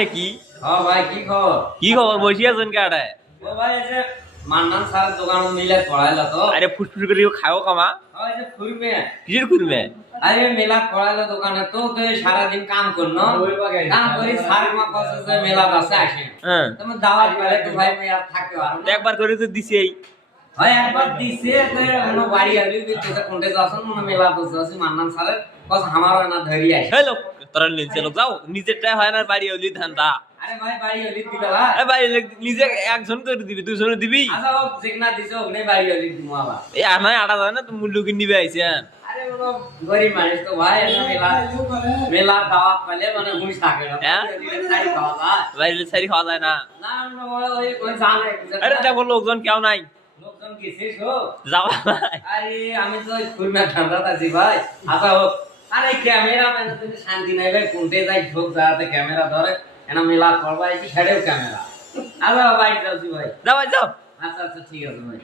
নাকি? হ্যাঁ ভাই কি খবর? কি খবর, বসে আছেন কাটায়? ও ভাই এই যে মান্নান স্যার দোকান মিলে পড়াইলো তো। আরে ফুসফুস করে খাও কামা। ওই যে খুরমে কিসের করবে? আরে মেলা পড়াইলো দোকানে তো সারাদিন কাম করলো। কাম করি স্যার মা কসে যে মেলা বাসে আসে। হ্যাঁ, তুমি দাওয়াত পেলে তো ভাই মেয়া থাকে আর না। একবার করে তো দিছেই। ভাই একবার দিছে তো অন্য বাড়ি আলি বিতে কোনতে যাসন মনে মেলা তো আছে মান্নান স্যারের কস আমারও না ধরি আসে। হ্যালো, তোরা নিচে লোক যাও, নিজেরটাই হয় না, বাড়ি হলি ধান্দা। আরে ভাই বাড়ি আলি দিবেলা। বাড়ি নিজে একজন করে দিবি, দুজন দিবি। আচ্ছা ও যেগনা দিছে ওগনে বাড়ি আলি দিমু আবার। এই আনায় আটা যায় না, তুমি মূল্য কিন দিবে আইছেন। আরে ওনো গরিব মানুষ তো ভাই মেলা মেলা দাওয়াত পেলে মানে হুঁশ থাকে না। হ্যাঁ? খাই খাওয়া যায়। বাইরে সারি খাওয়া যায় না। না ওই ওই জানে আরে দেখো লোকজন কেউ নাই, লোকজন কি শেষ হোক? যাওয়া নাই। আরে আমি তো ওই খুলনা ঠান্ডাতে আছি ভাই। আচ্ছা হোক। আরে ক্যামেরা মানে তুমি শান্তি নাই ভাই কোনতে যাই ঢোক যাতে ক্যামেরা ধরে এনা মেলা করবা এই ছেড়েও ক্যামেরা। আচ্ছা ভাই যাচ্ছি ভাই। যাও ভাই যাও। আচ্ছা আচ্ছা ঠিক আছে ভাই।